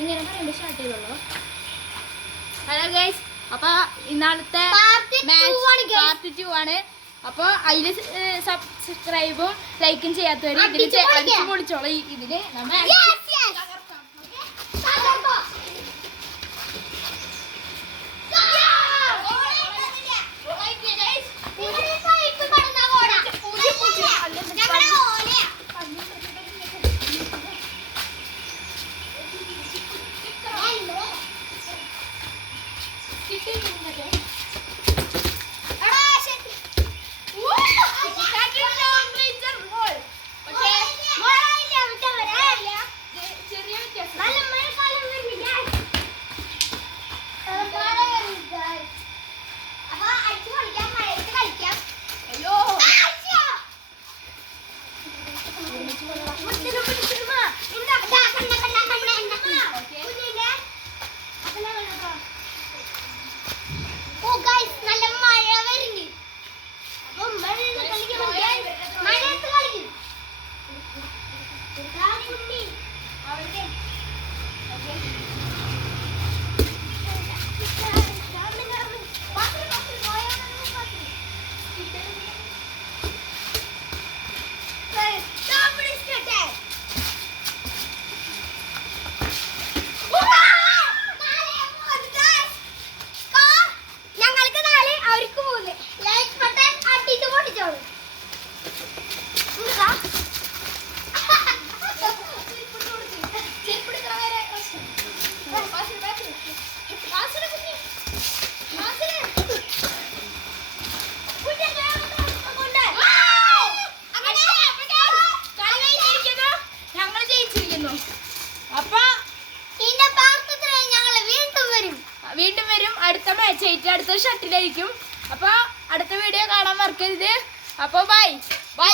ഇങ്ങനെ പറയുമ്പോൾ സ്റ്റാർട്ട് ചെയ്തോളൂ. ഹലോ ഗൈസ്, അപ്പൊ ഇന്നാളത്തെ പാർട്ട് 2 ആണ്. അപ്പൊ അതില് സബ്സ്ക്രൈബും ലൈക്കും ചെയ്യാത്തവര് ഇതില് അടിച്ചു പൊളിച്ചോളൂ. ഇതില് നമ്മ വീണ്ടും വരും. അടുത്ത മാച്ച് ആയിട്ട് അടുത്ത ഷട്ടിലായിരിക്കും. അപ്പൊ അടുത്ത വീഡിയോ കാണാൻ മറക്കരുത്. അപ്പൊ ബൈ ബൈ.